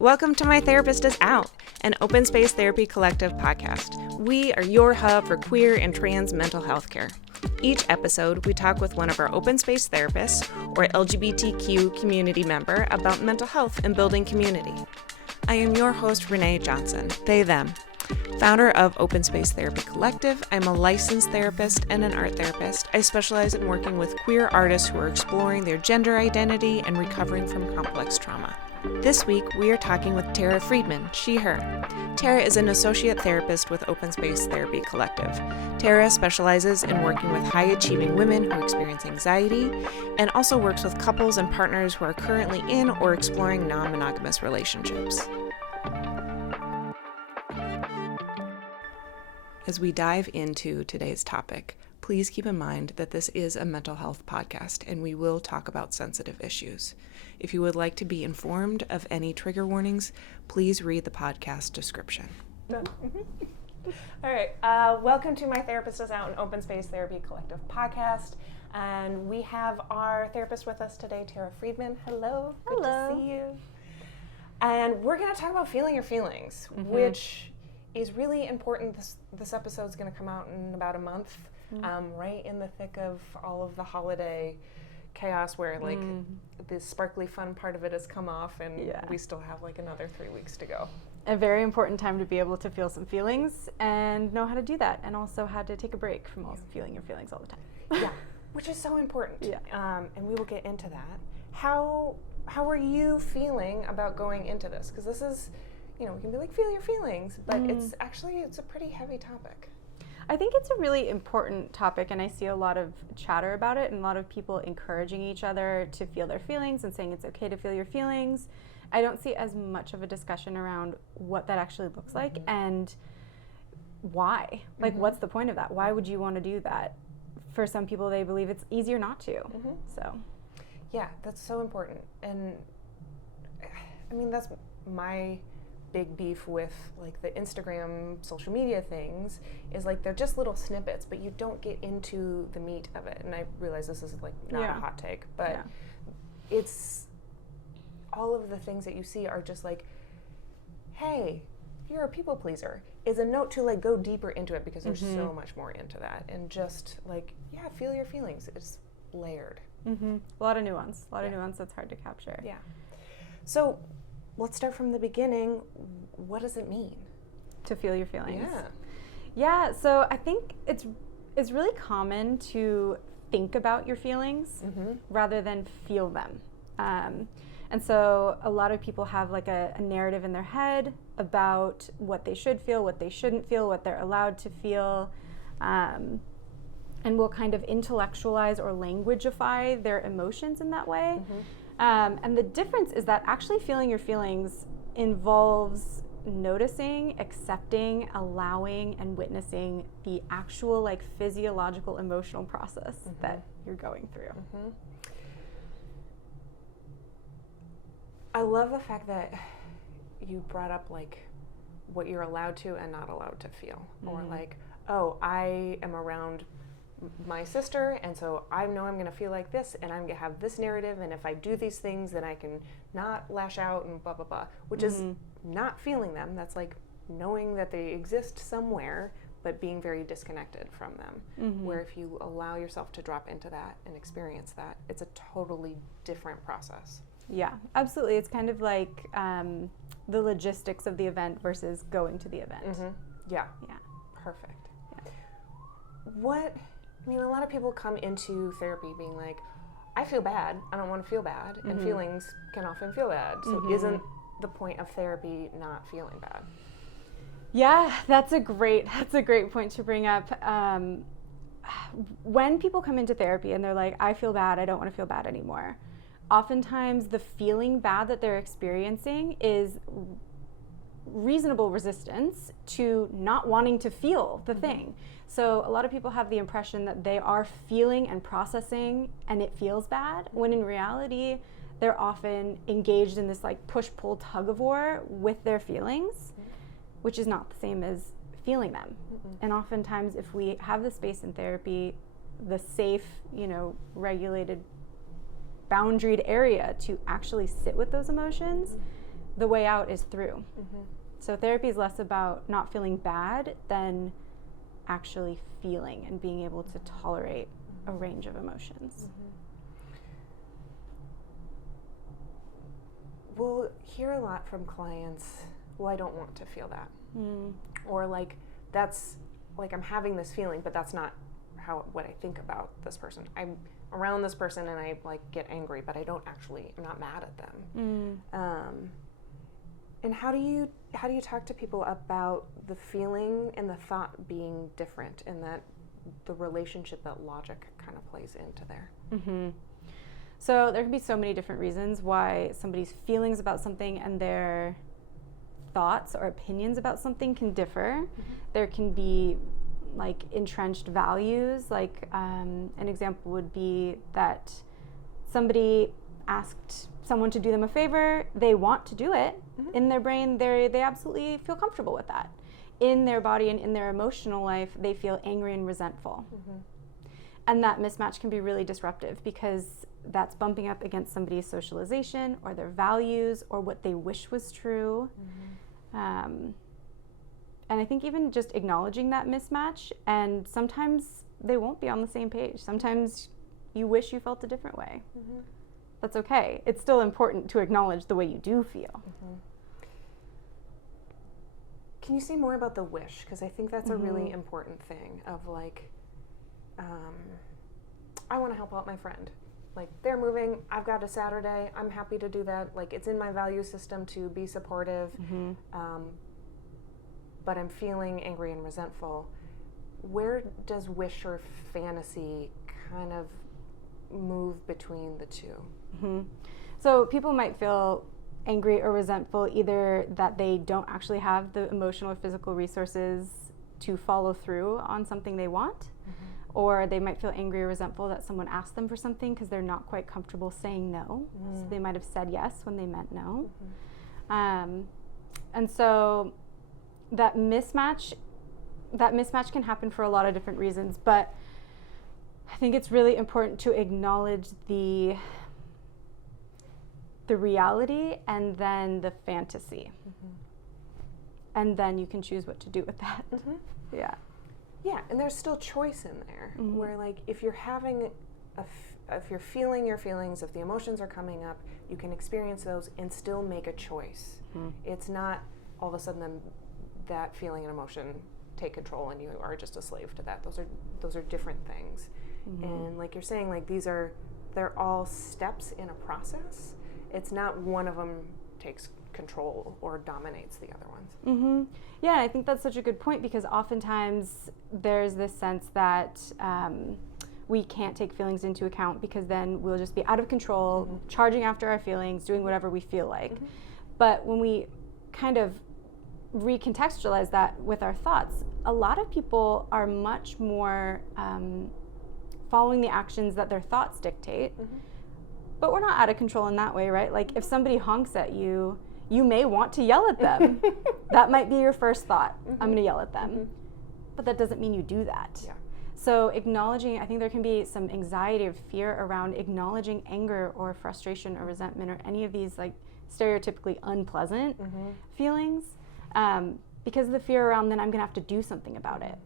Welcome to My Therapist Is Out, an open space therapy collective podcast. We are your hub for queer and trans mental health care. Each episode, we talk with one of our open space therapists or LGBTQ community member about mental health and building community. I am your host, Renae Johnson, they, them. Founder of Open Space Therapy Collective, I'm a licensed therapist and an art therapist. I specialize in working with queer artists who are exploring their gender identity and recovering from complex trauma. This week, we are talking with Terra Friedman, she, her. Terra is an associate therapist with Open Space Therapy Collective. Terra specializes in working with high-achieving women who experience anxiety and also works with couples and partners who are currently in or exploring non-monogamous relationships. As we dive into today's topic, please keep in mind that this is a mental health podcast and we will talk about sensitive issues. If you would like to be informed of any trigger warnings, please read the podcast description. All right, welcome to My Therapist Is Out, an Open Space Therapy Collective podcast. And we have our therapist with us today, Terra Friedman. Hello. Hello. Good to see you. And we're going to talk about feeling your feelings, which is really important. This episode's going to come out in about a month, right in the thick of all of the holiday chaos where the sparkly fun part of it has come off and we still have like another 3 weeks to go. A very important time to be able to feel some feelings and know how to do that, and also how to take a break from all feeling your feelings all the time. Yeah, which is so important. Yeah. And we will get into that. How are you feeling about going into this? Because this is, we can be like, feel your feelings, but it's a pretty heavy topic. I think it's a really important topic, and I see a lot of chatter about it and a lot of people encouraging each other to feel their feelings and saying it's okay to feel your feelings. I don't see as much of a discussion around what that actually looks like and why. Like, what's the point of that? Why would you want to do that? For some people, they believe it's easier not to. So, yeah, that's so important. And I mean, that's my big beef with like the Instagram social media things is like they're just little snippets, but you don't get into the meat of it. And I realize this is like not a hot take, but it's all of the things that you see are just like, hey, you're a people pleaser, is a note to like go deeper into it, because there's so much more into that. And just like, feel your feelings. It's layered. A lot of nuance that's hard to capture. Yeah. So let's start from the beginning. What does it mean to feel your feelings? Yeah, so I think it's really common to think about your feelings rather than feel them. And so a lot of people have like a narrative in their head about what they should feel, what they shouldn't feel, what they're allowed to feel, and will kind of intellectualize or languageify their emotions in that way. And the difference is that actually feeling your feelings involves noticing, accepting, allowing, and witnessing the actual like physiological emotional process that you're going through. I love the fact that you brought up like what you're allowed to and not allowed to feel, or like, oh, I am around my sister, and so I know I'm going to feel like this, and I'm going to have this narrative, and if I do these things, then I can not lash out and blah, blah, blah, which is not feeling them. That's like knowing that they exist somewhere, but being very disconnected from them, where if you allow yourself to drop into that and experience that, it's a totally different process. Yeah, absolutely. It's kind of like the logistics of the event versus going to the event. Yeah. Perfect. A lot of people come into therapy being like, I feel bad, I don't want to feel bad, and feelings can often feel bad. So isn't the point of therapy not feeling bad? Yeah, that's a great point to bring up. When people come into therapy and they're like, I feel bad, I don't want to feel bad anymore, oftentimes the feeling bad that they're experiencing is reasonable resistance to not wanting to feel the thing. So a lot of people have the impression that they are feeling and processing and it feels bad, when in reality they're often engaged in this like push-pull tug-of-war with their feelings, which is not the same as feeling them. And oftentimes if we have the space in therapy, the safe, regulated, boundaried area to actually sit with those emotions, the way out is through. So therapy is less about not feeling bad than actually feeling and being able to tolerate a range of emotions. We'll hear a lot from clients, well, I don't want to feel that. Or like, that's, like, I'm having this feeling, but that's not what I think about this person. I'm around this person and I like get angry, but I'm not mad at them. And how do you talk to people about the feeling and the thought being different, and that the relationship that logic kind of plays into there? So there can be so many different reasons why somebody's feelings about something and their thoughts or opinions about something can differ. There can be like entrenched values, like an example would be that somebody asked someone to do them a favor, they want to do it. In their brain, they absolutely feel comfortable with that. In their body and in their emotional life, they feel angry and resentful. And that mismatch can be really disruptive because that's bumping up against somebody's socialization or their values or what they wish was true. And I think even just acknowledging that mismatch, and sometimes they won't be on the same page. Sometimes you wish you felt a different way. That's okay. It's still important to acknowledge the way you do feel. Can you say more about the wish? Because I think that's a really important thing of like, I want to help out my friend. Like, they're moving, I've got a Saturday, I'm happy to do that. Like, it's in my value system to be supportive. But I'm feeling angry and resentful. Where does wish or fantasy kind of move between the two? So people might feel angry or resentful either that they don't actually have the emotional or physical resources to follow through on something they want, or they might feel angry or resentful that someone asked them for something because they're not quite comfortable saying no. So they might have said yes when they meant no. And so that mismatch can happen for a lot of different reasons, but I think it's really important to acknowledge the reality and then the fantasy. And then you can choose what to do with that. Yeah, and there's still choice in there, where like if you're having if you're feeling your feelings, if the emotions are coming up, you can experience those and still make a choice. It's not all of a sudden then that feeling and emotion take control and you are just a slave to that. Those are different things. And like you're saying, like they're all steps in a process. It's not one of them takes control or dominates the other ones. Yeah, and I think that's such a good point, because oftentimes there's this sense that we can't take feelings into account because then we'll just be out of control, charging after our feelings, doing whatever we feel like. But when we kind of recontextualize that with our thoughts, a lot of people are much more following the actions that their thoughts dictate. But we're not out of control in that way, right? Like if somebody honks at you, you may want to yell at them. That might be your first thought. I'm going to yell at them. But that doesn't mean you do that. So acknowledging, I think there can be some anxiety or fear around acknowledging anger or frustration or resentment or any of these like stereotypically unpleasant feelings, because of the fear around then I'm going to have to do something about it.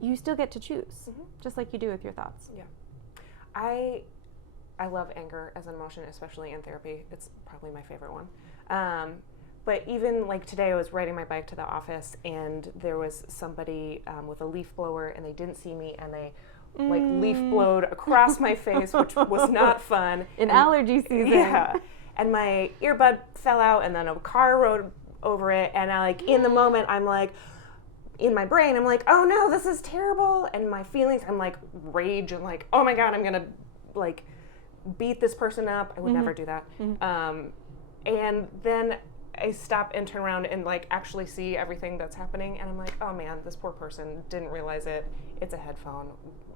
You still get to choose, just like you do with your thoughts. I love anger as an emotion, especially in therapy. It's probably my favorite one. But even like today, I was riding my bike to the office and there was somebody with a leaf blower and they didn't see me and they like leaf blowed across my face, which was not fun. In allergy season. And my earbud fell out and then a car rode over it. And I like, in the moment, I'm like, in my brain, I'm like, oh no, this is terrible. And my feelings, I'm like rage and like, oh my God, I'm gonna like beat this person up. I would never do that. And then I stop and turn around and like actually see everything that's happening. And I'm like, oh man, this poor person didn't realize it. It's a headphone.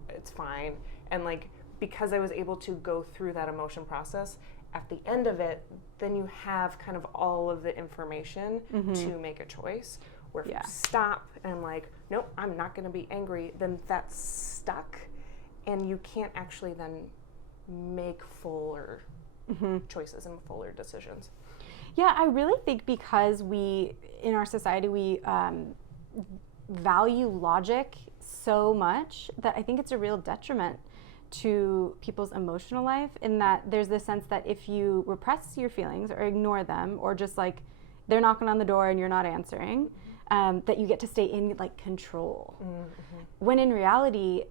It's fine. And like, because I was able to go through that emotion process, at the end of it, then you have kind of all of the information to make a choice. Where if you stop and I'm like, nope, I'm not going to be angry, then that's stuck. And you can't actually then make fuller choices and fuller decisions. Yeah, I really think because we, in our society, we value logic so much that I think it's a real detriment to people's emotional life, in that there's this sense that if you repress your feelings or ignore them, or just like they're knocking on the door and you're not answering, that you get to stay in like control. When in reality,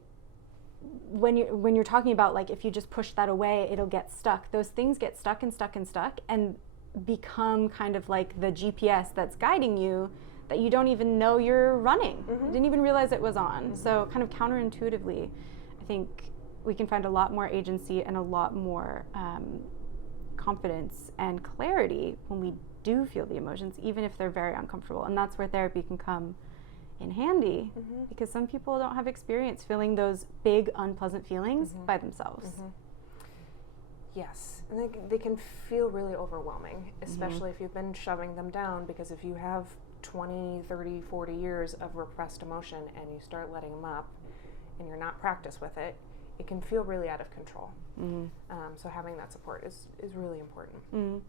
when you're talking about like if you just push that away, it'll get stuck. Those things get stuck and stuck and stuck and become kind of like the GPS that's guiding you, that you don't even know you're running. Didn't even realize it was on. So kind of counterintuitively, I think we can find a lot more agency and a lot more confidence and clarity when we do feel the emotions, even if they're very uncomfortable. And that's where therapy can come in handy, because some people don't have experience feeling those big unpleasant feelings by themselves. Yes, and they can feel really overwhelming, especially if you've been shoving them down, because if you have 20, 30, 40 years of repressed emotion and you start letting them up and you're not practiced with it, it can feel really out of control. So having that support is really important.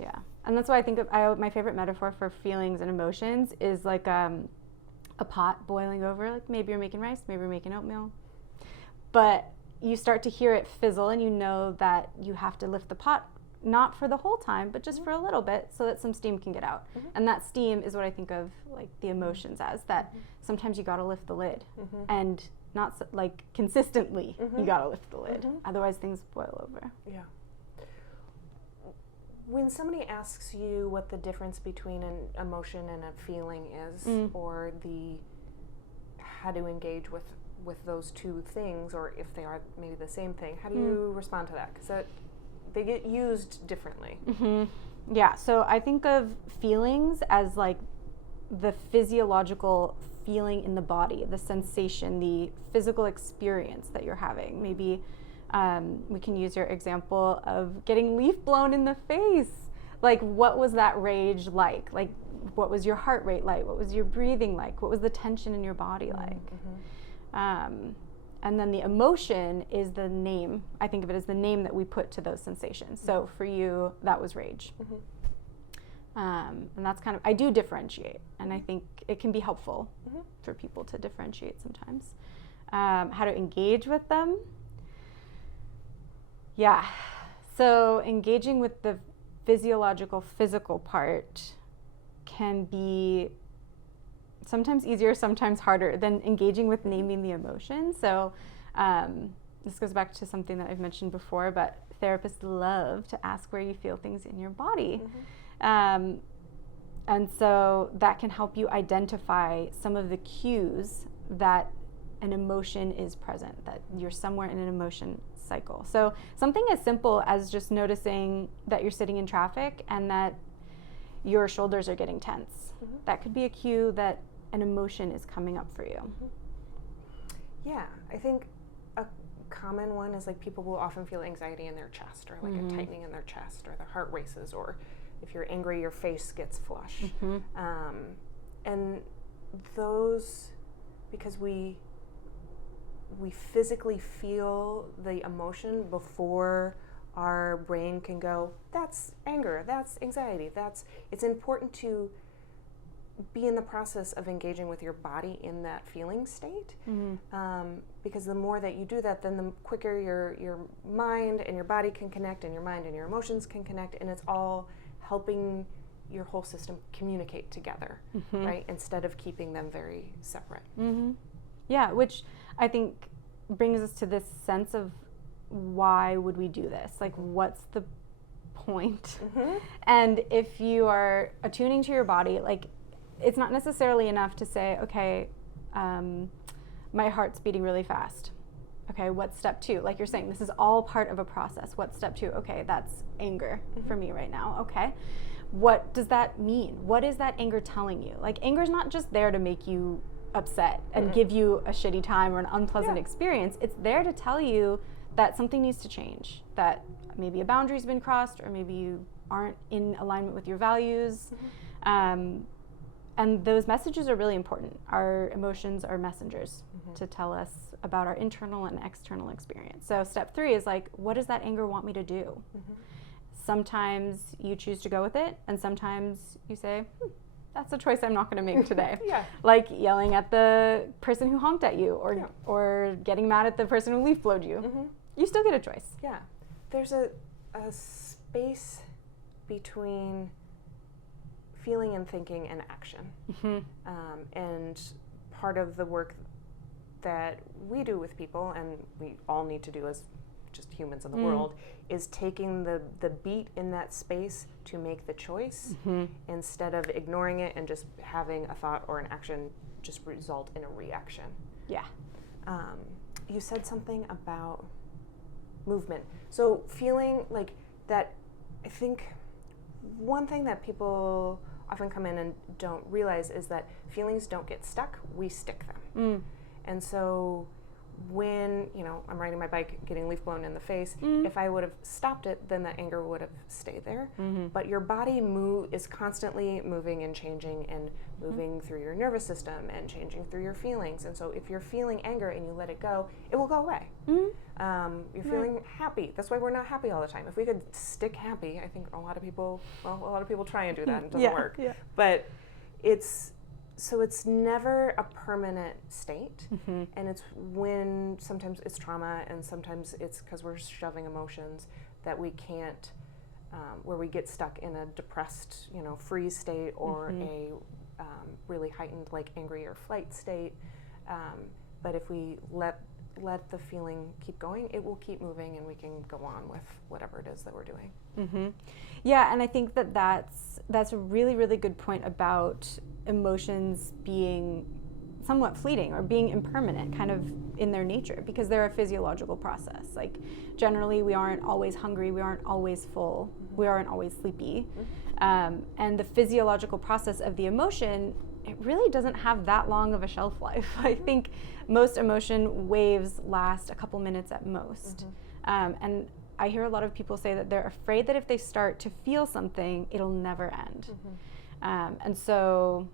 Yeah, and that's why I think my favorite metaphor for feelings and emotions is like a pot boiling over. Like maybe you're making rice, maybe you're making oatmeal, but you start to hear it fizzle and you know that you have to lift the pot, not for the whole time, but just for a little bit so that some steam can get out. And that steam is what I think of like the emotions as, that sometimes you gotta lift the lid, and not like consistently you gotta lift the lid, otherwise things boil over. Yeah. When somebody asks you what the difference between an emotion and a feeling is, or how to engage with those two things, or if they are maybe the same thing, how do you respond to that? Because they get used differently. Yeah, so I think of feelings as like the physiological feeling in the body, the sensation, the physical experience that you're having. Maybe we can use your example of getting leaf blown in the face. Like, what was that rage like? Like, what was your heart rate like? What was your breathing like? What was the tension in your body like? And then the emotion is the name. I think of it as the name that we put to those sensations. So for you, that was rage. And that's kind of, I do differentiate, and I think it can be helpful for people to differentiate sometimes. How to engage with them. Yeah, so engaging with the physical part can be sometimes easier, sometimes harder than engaging with naming the emotion. So this goes back to something that I've mentioned before, but therapists love to ask where you feel things in your body. And so that can help you identify some of the cues that an emotion is present, that you're somewhere in an emotion cycle. So something as simple as just noticing that you're sitting in traffic and that your shoulders are getting tense. That could be a cue that an emotion is coming up for you. Yeah, I think a common one is like people will often feel anxiety in their chest, or like a tightening in their chest, or their heart races, or if you're angry, your face gets flushed. And those, because we physically feel the emotion before our brain can go, that's anger, that's anxiety, it's important to be in the process of engaging with your body in that feeling state, because the more that you do that, then the quicker your mind and your body can connect, and your mind and your emotions can connect, and it's all helping your whole system communicate together, right? Instead of keeping them very separate. Yeah, which I think brings us to this sense of why would we do this? Like, what's the point? And if you are attuning to your body, like, it's not necessarily enough to say, okay, my heart's beating really fast. Okay, what's step 2? Like you're saying, this is all part of a process. What's step 2? Okay, that's anger for me right now. Okay, what does that mean? What is that anger telling you? Like, anger's not just there to make you upset and give you a shitty time or an unpleasant experience. It's there to tell you that something needs to change, that maybe a boundary's been crossed, or maybe you aren't in alignment with your values. And those messages are really important. Our emotions are messengers to tell us about our internal and external experience. So step 3 is like, what does that anger want me to do? Sometimes you choose to go with it, and sometimes you say, that's a choice I'm not going to make today. Yeah. Like yelling at the person who honked at you, or getting mad at the person who leaf blowed you. Mm-hmm. You still get a choice. Yeah. There's a space between feeling and thinking and action. Mm-hmm. And part of the work that we do with people, and we all need to do as just humans in the world, is taking the beat in that space to make the choice, instead of ignoring it and just having a thought or an action just result in a reaction. Yeah. You said something about movement. So feeling like that, I think one thing that people often come in and don't realize is that feelings don't get stuck, we stick them. And so when, I'm riding my bike, getting leaf blown in the face, if I would have stopped it, then that anger would have stayed there. But your body is constantly moving and changing and moving through your nervous system and changing through your feelings. And so if you're feeling anger and you let it go, it will go away. You're feeling happy. That's why we're not happy all the time. If we could stick happy, I think a lot of people try and do that and it doesn't work. Yeah. But it's never a permanent state, and it's when sometimes it's trauma and sometimes it's because we're shoving emotions that we can't, where we get stuck in a depressed, freeze state or a really heightened like angry or flight state. But if we let the feeling keep going, it will keep moving and we can go on with whatever it is that we're doing. Yeah, and I think that's a really, really good point about emotions being somewhat fleeting or being impermanent kind of in their nature, because they're a physiological process. Like generally we aren't always hungry, we aren't always full, we aren't always sleepy. And the physiological process of the emotion, it really doesn't have that long of a shelf life. I think most emotion waves last a couple minutes at most. And I hear a lot of people say that they're afraid that if they start to feel something, it'll never end. And so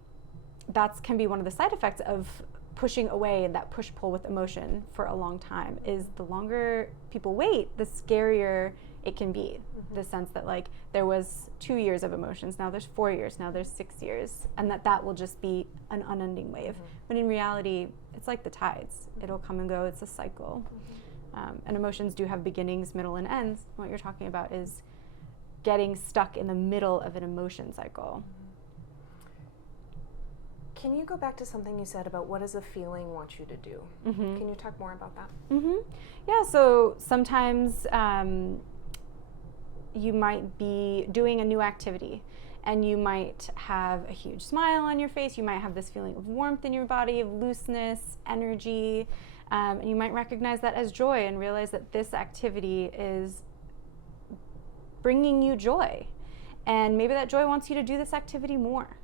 that can be one of the side effects of pushing away that push-pull with emotion for a long time, is the longer people wait, the scarier it can be. The sense that like there was 2 years of emotions, now there's 4 years, now there's 6 years, and that will just be an unending wave. When in reality, it's like the tides. It'll come and go, it's a cycle. And emotions do have beginnings, middle, and ends. What you're talking about is getting stuck in the middle of an emotion cycle. Can you go back to something you said about what does a feeling want you to do? Can you talk more about that? Yeah, so sometimes you might be doing a new activity and you might have a huge smile on your face, you might have this feeling of warmth in your body, of looseness, energy, and you might recognize that as joy and realize that this activity is bringing you joy. And maybe that joy wants you to do this activity more.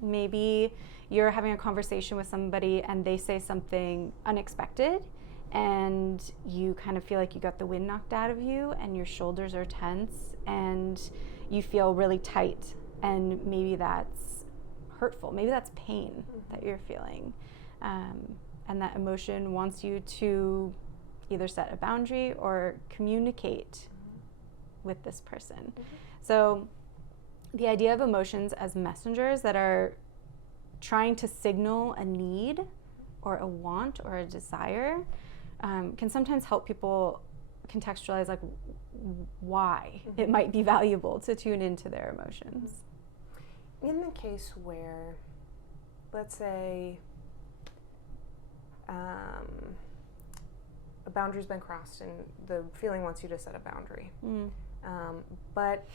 Maybe you're having a conversation with somebody and they say something unexpected and you kind of feel like you got the wind knocked out of you and your shoulders are tense and you feel really tight, and maybe that's hurtful, maybe that's pain that you're feeling, and that emotion wants you to either set a boundary or communicate with this person. So the idea of emotions as messengers that are trying to signal a need or a want or a desire can sometimes help people contextualize like why it might be valuable to tune into their emotions. In the case where, let's say, a boundary's been crossed and the feeling wants you to set a boundary, but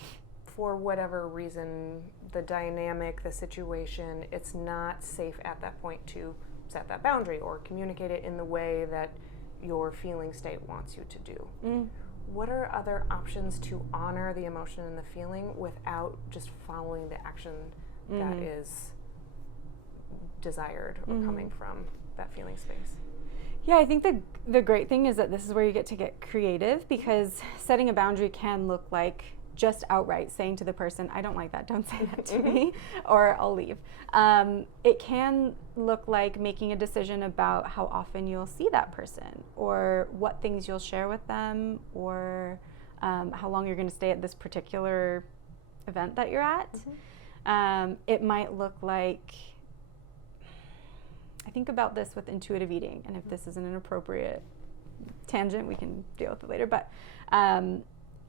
for whatever reason, the dynamic, the situation, it's not safe at that point to set that boundary or communicate it in the way that your feeling state wants you to do. What are other options to honor the emotion and the feeling without just following the action that is desired or coming from that feeling space? Yeah, I think the great thing is that this is where you get to get creative, because setting a boundary can look like just outright saying to the person, I don't like that, don't say that to me, or I'll leave. It can look like making a decision about how often you'll see that person, or what things you'll share with them, or how long you're going to stay at this particular event that you're at. It might look like, I think about this with intuitive eating, and if this isn't an appropriate tangent, we can deal with it later, but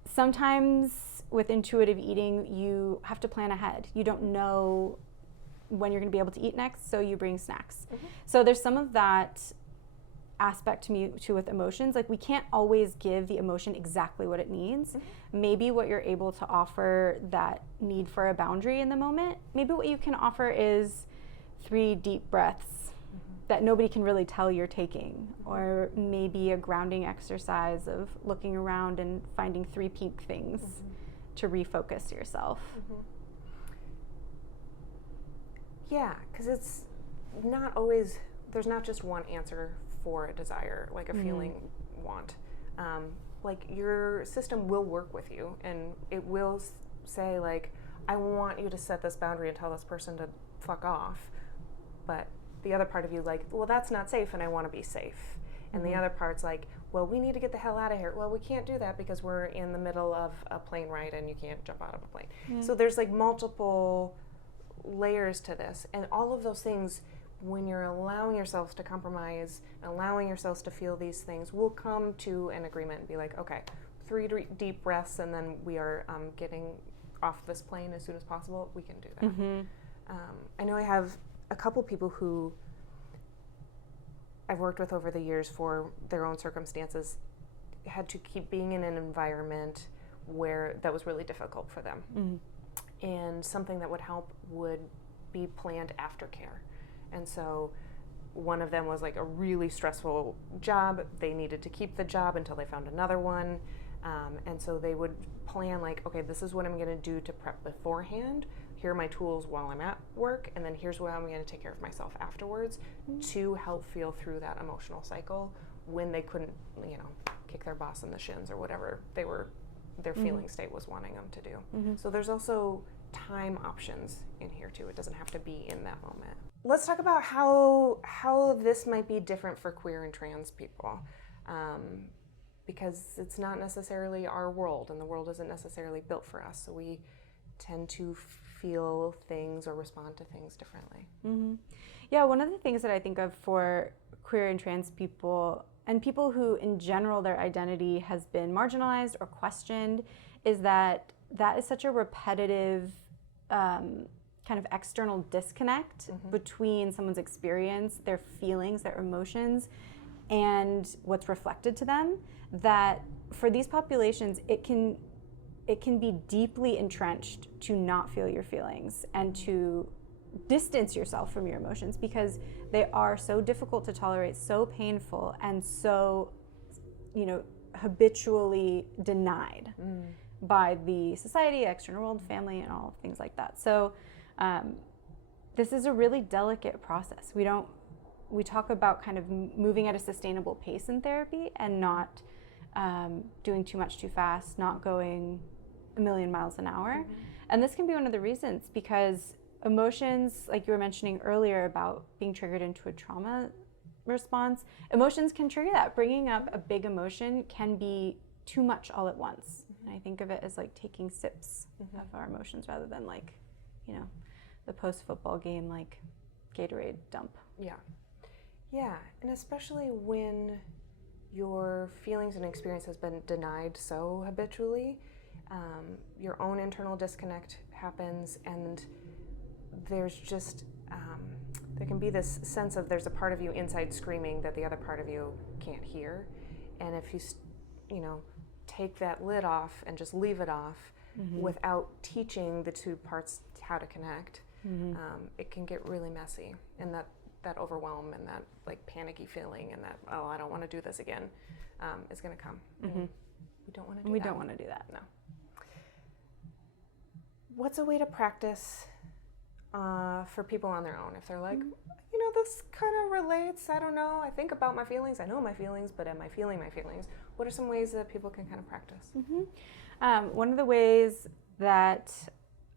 sometimes with intuitive eating, you have to plan ahead. You don't know when you're going to be able to eat next, so you bring snacks. So there's some of that aspect to me too with emotions. Like, we can't always give the emotion exactly what it needs. Maybe what you're able to offer that need for a boundary in the moment, maybe what you can offer is 3 deep breaths that nobody can really tell you're taking, or maybe a grounding exercise of looking around and finding 3 pink things to refocus yourself. Yeah, because it's not always, there's not just one answer for a desire, like a feeling want. Like, your system will work with you, and it will say, like, I want you to set this boundary and tell this person to fuck off, but the other part of you, like, well, that's not safe, and I want to be safe. And the other part's like, well, we need to get the hell out of here. Well, we can't do that because we're in the middle of a plane ride and you can't jump out of a plane. So there's like multiple layers to this, and all of those things, when you're allowing yourselves to compromise and allowing yourselves to feel these things, will come to an agreement and be like, okay, 3 deep breaths, and then we are getting off this plane as soon as possible. We can do that. I know I have a couple people who I've worked with over the years for their own circumstances had to keep being in an environment where that was really difficult for them. And something that would help would be planned aftercare. And so one of them was like a really stressful job. They needed to keep the job until they found another one. And so they would plan, like, okay, this is what I'm going to do to prep beforehand. Here are my tools while I'm at work, and then here's what I'm going to take care of myself afterwards to help feel through that emotional cycle when they couldn't, you know, kick their boss in the shins or whatever their feeling state was wanting them to do. So there's also time options in here too. It doesn't have to be in that moment. Let's talk about how this might be different for queer and trans people, because it's not necessarily our world, and the world isn't necessarily built for us, so we tend to feel things or respond to things differently. Yeah, one of the things that I think of for queer and trans people, and people who in general their identity has been marginalized or questioned, is that is such a repetitive kind of external disconnect between someone's experience, their feelings, their emotions, and what's reflected to them, that for these populations it can be deeply entrenched to not feel your feelings and to distance yourself from your emotions, because they are so difficult to tolerate, so painful, and so, you know, habitually denied by the society, external world, family, and all things like that. So this is a really delicate process. We talk about kind of moving at a sustainable pace in therapy and not doing too much too fast, not going a million miles an hour. And this can be one of the reasons, because emotions, like you were mentioning earlier about being triggered into a trauma response, emotions can trigger that. Bringing up a big emotion can be too much all at once. And I think of it as like taking sips of our emotions rather than, like, you know, the post-football game, like Gatorade dump. Yeah, and especially when your feelings and experience has been denied so habitually, your own internal disconnect happens, and there's just, there can be this sense of there's a part of you inside screaming that the other part of you can't hear. And if you, you know, take that lid off and just leave it off without teaching the two parts how to connect, it can get really messy. And that overwhelm and that, like, panicky feeling and that, oh, I don't want to do this again, is going to come. We don't want to do that. We don't want to do that. No. What's a way to practice for people on their own if they're like, you know, this kind of relates, I don't know, I think about my feelings, I know my feelings, but am I feeling my feelings? What are some ways that people can kind of practice? One of the ways that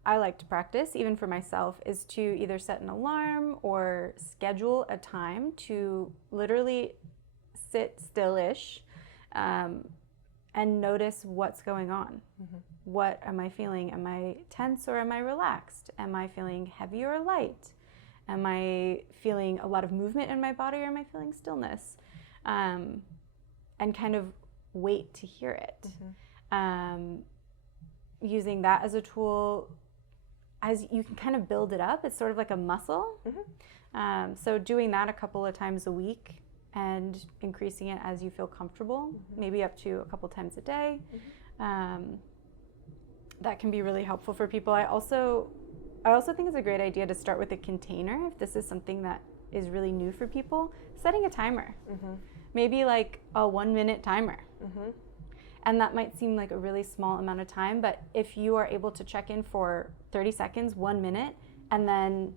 I like to practice, even for myself, is to either set an alarm or schedule a time to literally sit still-ish and notice what's going on. What am I feeling? Am I tense or am I relaxed? Am I feeling heavy or light? Am I feeling a lot of movement in my body or am I feeling stillness? And kind of wait to hear it. Using that as a tool, as you can kind of build it up. It's sort of like a muscle. So doing that a couple of times a week and increasing it as you feel comfortable, maybe up to a couple times a day. That can be really helpful for people. I also think it's a great idea to start with a container if this is something that is really new for people. Setting a timer, maybe like a 1-minute timer. And that might seem like a really small amount of time, but if you are able to check in for 30 seconds, 1 minute, and then,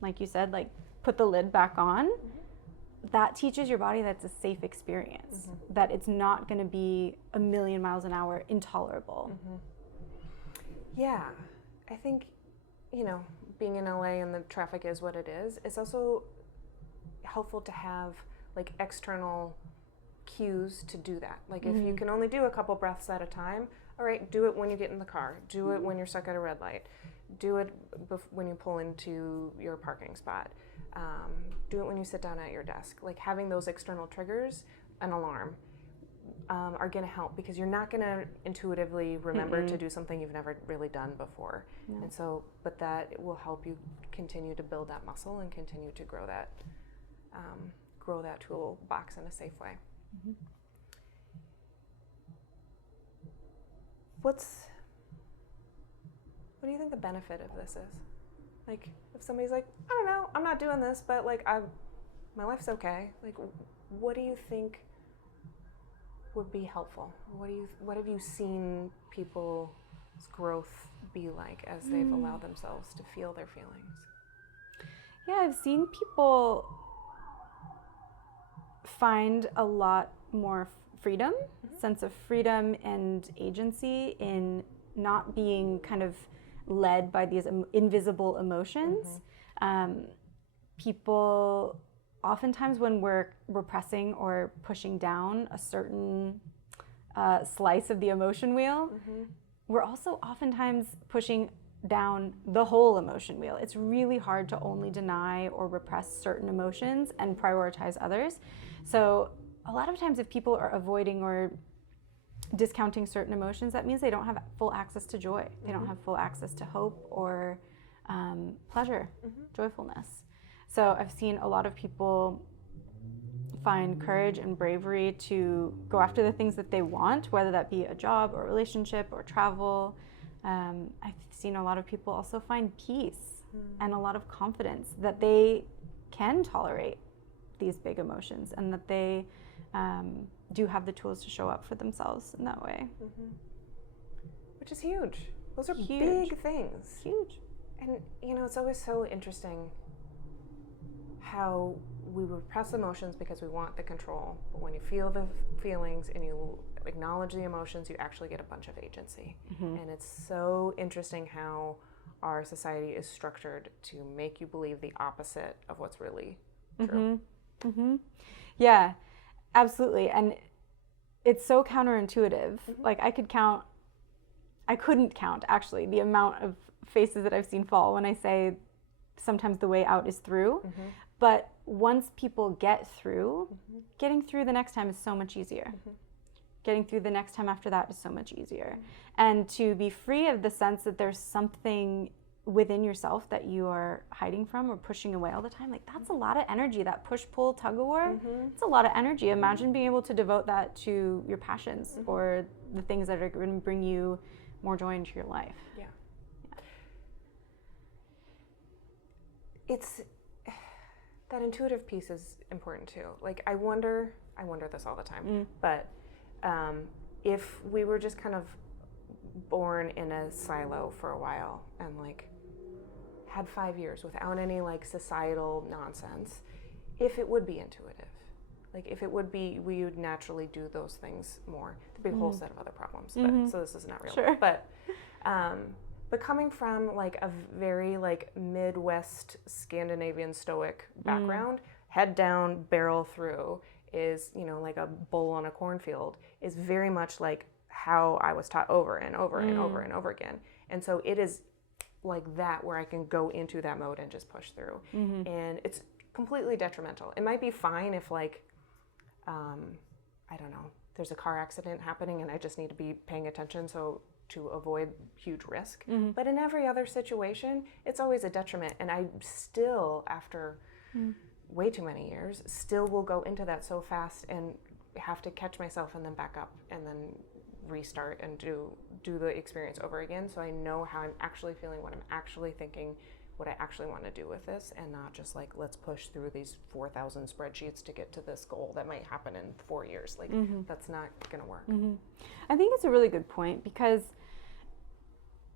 like you said, like put the lid back on, that teaches your body that's a safe experience, that it's not going to be a million miles an hour intolerable. Yeah, I think, being in LA and the traffic is what it is, it's also helpful to have like external cues to do that. Like if you can only do a couple breaths at a time, all right, do it when you get in the car, do it when you're stuck at a red light, do it when you pull into your parking spot, do it when you sit down at your desk. Like having those external triggers, an alarm, are going to help because you're not going to intuitively remember to do something you've never really done before. And so, but that will help you continue to build that muscle and continue to grow that toolbox in a safe way. What do you think the benefit of this is? Like, if somebody's like, I don't know, I'm not doing this, but like, my life's okay. Like, what do you think would be helpful? What have you seen people's growth be like as they've allowed themselves to feel their feelings? Yeah, I've seen people find a lot more freedom, sense of freedom and agency in not being kind of led by these invisible emotions. People, oftentimes when we're repressing or pushing down a certain slice of the emotion wheel, we're also oftentimes pushing down the whole emotion wheel. It's really hard to only deny or repress certain emotions and prioritize others. So a lot of times if people are avoiding or discounting certain emotions, that means they don't have full access to joy. They don't have full access to hope or pleasure, joyfulness. So I've seen a lot of people find courage and bravery to go after the things that they want, whether that be a job or relationship or travel. I've seen a lot of people also find peace and a lot of confidence that they can tolerate these big emotions and that they do have the tools to show up for themselves in that way. Which is huge. Those are Huge. big things. Huge. And, it's always so interesting how we repress emotions because we want the control. But when you feel the feelings and you acknowledge the emotions, you actually get a bunch of agency. And it's so interesting how our society is structured to make you believe the opposite of what's really true. Yeah, absolutely. And it's so counterintuitive. Like I couldn't count actually the amount of faces that I've seen fall when I say sometimes the way out is through. But once people get through, getting through the next time is so much easier. Getting through the next time after that is so much easier. And to be free of the sense that there's something within yourself that you are hiding from or pushing away all the time, like that's a lot of energy. That push-pull tug-of-war, it's a lot of energy. Imagine being able to devote that to your passions or the things that are going to bring you more joy into your life. Yeah. It's that intuitive piece is important too. Like I wonder this all the time, but if we were just kind of born in a silo for a while and like had 5 years without any like societal nonsense, if it would be intuitive, like if it would be, we would naturally do those things more. There'd be a whole set of other problems, but so this is not real. Sure. But coming from like a very like Midwest Scandinavian stoic background, head down, barrel through is, like a bull on a cornfield, is very much like how I was taught over and over and over and over again. And so it is like that where I can go into that mode and just push through. And it's completely detrimental. It might be fine if like, I don't know, there's a car accident happening and I just need to be paying attention so to avoid huge risk. But in every other situation, it's always a detriment. And I still, after way too many years, still will go into that so fast and have to catch myself and then back up and then restart and do the experience over again, so I know how I'm actually feeling, what I'm actually thinking, what I actually want to do with this, and not just like, let's push through these 4,000 spreadsheets to get to this goal that might happen in 4 years. Like, that's not going to work. I think it's a really good point, because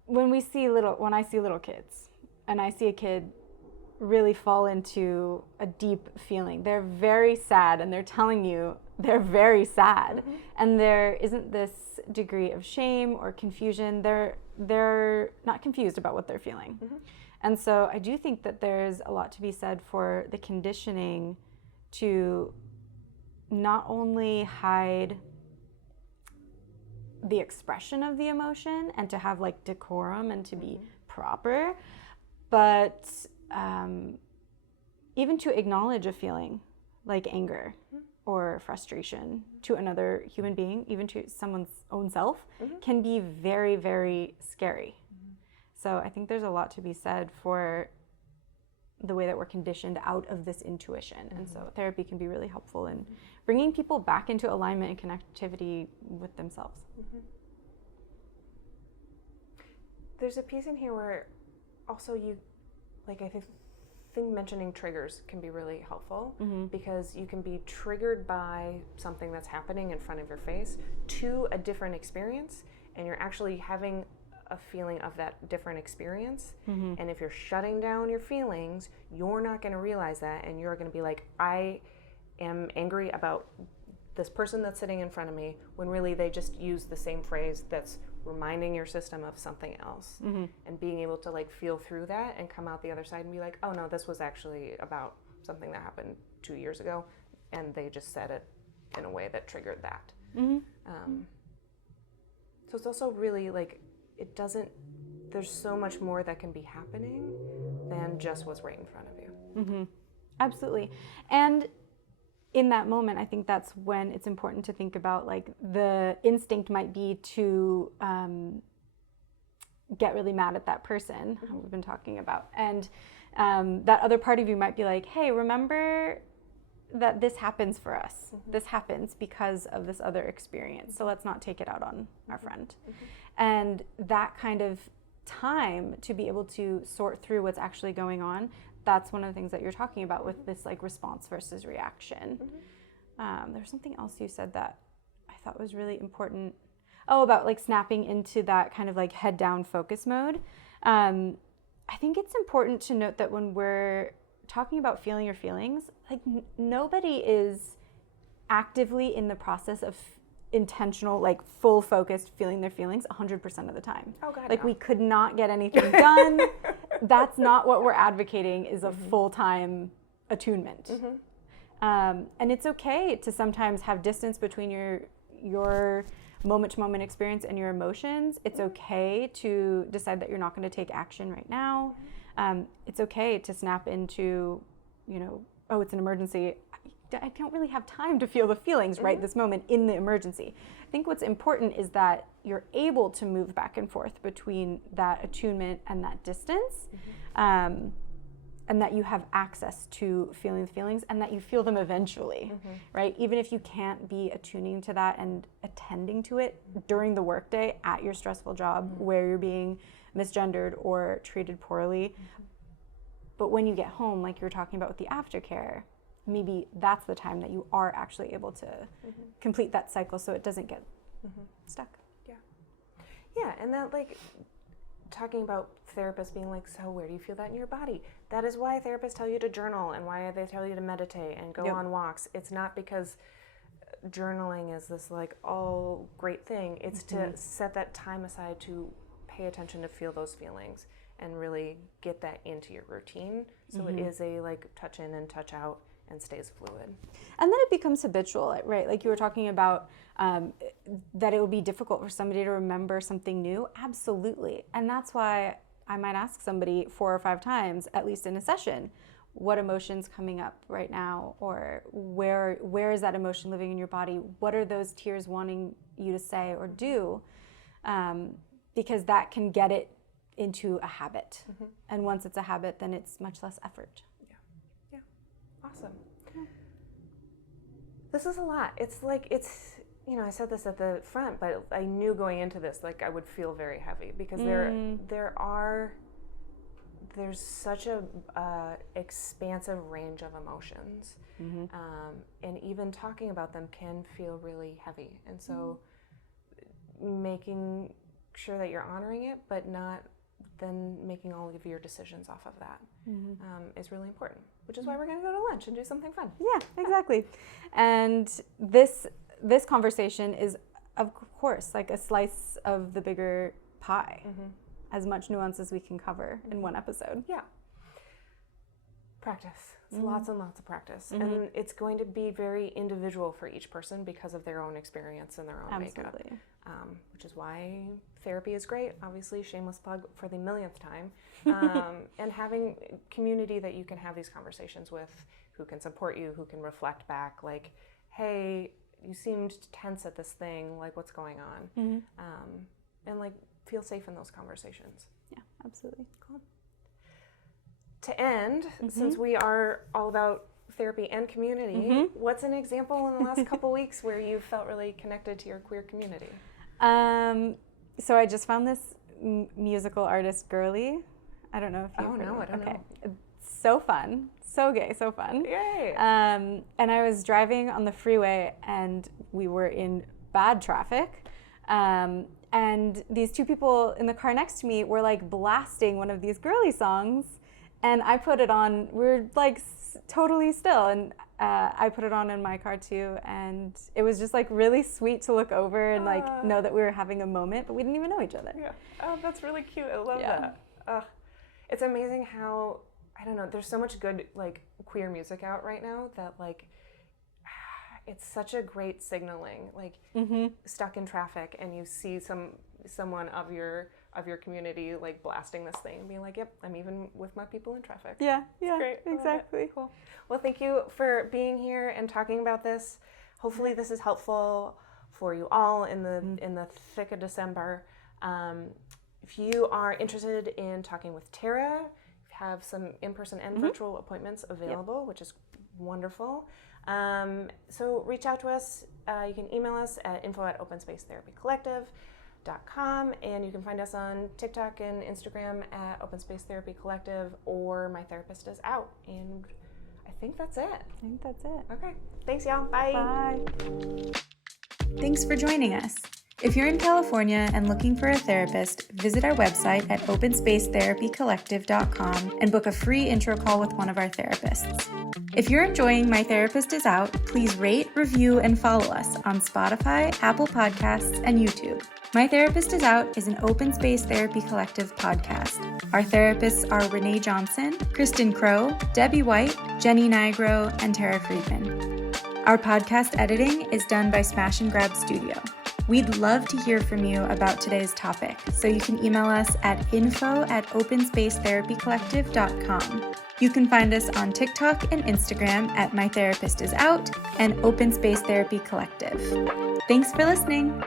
when I see little kids and I see a kid really fall into a deep feeling, they're very sad and they're telling you they're very sad, and there isn't this degree of shame or confusion. They're not confused about what they're feeling. And so I do think that there's a lot to be said for the conditioning to not only hide the expression of the emotion and to have like decorum and to be proper, but even to acknowledge a feeling like anger or frustration to another human being, even to someone's own self, can be very, very scary. So I think there's a lot to be said for the way that we're conditioned out of this intuition. And so therapy can be really helpful in bringing people back into alignment and connectivity with themselves. There's a piece in here where also you, like, I think mentioning triggers can be really helpful, because you can be triggered by something that's happening in front of your face to a different experience, and you're actually having a feeling of that different experience. And if you're shutting down your feelings, you're not going to realize that, and you're going to be like, I am angry about this person that's sitting in front of me, when really they just use the same phrase that's reminding your system of something else. And being able to like feel through that and come out the other side and be like, oh no, this was actually about something that happened 2 years ago, and they just said it in a way that triggered that. So it's also really like, there's so much more that can be happening than just what's right in front of you. Absolutely. And in that moment, I think that's when it's important to think about, like, the instinct might be to get really mad at that person who we've been talking about. And that other part of you might be like, hey, remember that this happens for us. This happens because of this other experience. So let's not take it out on our friend. And that kind of time to be able to sort through what's actually going on, that's one of the things that you're talking about with this like response versus reaction. There's something else you said that I thought was really important. Oh, about like snapping into that kind of like head down focus mode. I think it's important to note that when we're talking about feeling your feelings, like nobody is actively in the process of intentional, like full focused feeling their feelings 100% of the time. Oh God, like no. we could not get anything done. That's not what we're advocating, is a full-time attunement. And it's okay to sometimes have distance between your moment-to-moment experience and your emotions. It's okay to decide that you're not going to take action right now. It's okay to snap into, oh, it's an emergency. I don't really have time to feel the feelings right this moment in the emergency. I think what's important is that you're able to move back and forth between that attunement and that distance, and that you have access to feeling the feelings and that you feel them eventually, right? Even if you can't be attuning to that and attending to it during the workday at your stressful job where you're being misgendered or treated poorly. But when you get home, like you were talking about with the aftercare, maybe that's the time that you are actually able to complete that cycle so it doesn't get stuck. Yeah, and that, like, talking about therapists being like, so where do you feel that in your body? That is why therapists tell you to journal and why they tell you to meditate and go on walks. It's not because journaling is this like all great thing. It's to set that time aside to pay attention to feel those feelings and really get that into your routine. So it is a like touch in and touch out and stays fluid. And then it becomes habitual, right? Like you were talking about that it would be difficult for somebody to remember something new. Absolutely. And that's why I might ask somebody 4 or 5 times, at least in a session, what emotion's coming up right now, or where is that emotion living in your body? What are those tears wanting you to say or do? Because that can get it into a habit. And once it's a habit, then it's much less effort. Yeah. Awesome. This is a lot. It's like, I said this at the front, but I knew going into this, like I would feel very heavy because there's such a expansive range of emotions. And even talking about them can feel really heavy. And so making sure that you're honoring it, but not then making all of your decisions off of that is really important, which is why we're going to go to lunch and do something fun. Yeah, exactly. And this conversation is, of course, like a slice of the bigger pie. As much nuance as we can cover in one episode. Yeah. Practice. It's lots and lots of practice. And it's going to be very individual for each person because of their own experience and their own makeup. Which is why therapy is great. Obviously, shameless plug for the millionth time. And having community that you can have these conversations with, who can support you, who can reflect back, like, hey, you seemed tense at this thing, like what's going on? And like, feel safe in those conversations. Yeah, absolutely. Cool. To end, since we are all about therapy and community, what's an example in the last couple weeks where you felt really connected to your queer community? So I just found this musical artist, Girly. I don't know if you've heard of it. I don't know. It's so fun. So gay, so fun. Yay! And I was driving on the freeway and we were in bad traffic. And these 2 people in the car next to me were like blasting one of these girly songs, and I put it on. We were like totally still, and I put it on in my car too, and it was just like really sweet to look over and like know that we were having a moment, but we didn't even know each other. Yeah. Oh, that's really cute. I love that. It's amazing how, I don't know, there's so much good like queer music out right now that like it's such a great signaling, like stuck in traffic and you see someone of your community like blasting this thing and being like, yep, I'm even with my people in traffic. Yeah, great. exactly. Cool. Well, thank you for being here and talking about this. Hopefully this is helpful for you all in the thick of December. If you are interested in talking with Terra, we have some in-person and virtual appointments available, which is wonderful. So reach out to us. You can email us at info@openspacetherapycollective.com, and you can find us on TikTok and Instagram at Open Space Therapy Collective or My Therapist Is Out. And I think that's it. Okay. Thanks, y'all. Bye. Bye. Thanks for joining us. If you're in California and looking for a therapist, visit our website at openspacetherapycollective.com and book a free intro call with one of our therapists. If you're enjoying My Therapist Is Out, please rate, review, and follow us on Spotify, Apple Podcasts, and YouTube. My Therapist Is Out is an Open Space Therapy Collective podcast. Our therapists are Renae Johnson, Kristen Crow, Debbie White, Jenny Nigro, and Terra Friedman. Our podcast editing is done by Smash and Grab Studio. We'd love to hear from you about today's topic, so you can email us at info@openspacetherapycollective.com. You can find us on TikTok and Instagram at My Therapist Is Out and Open Space Therapy Collective. Thanks for listening.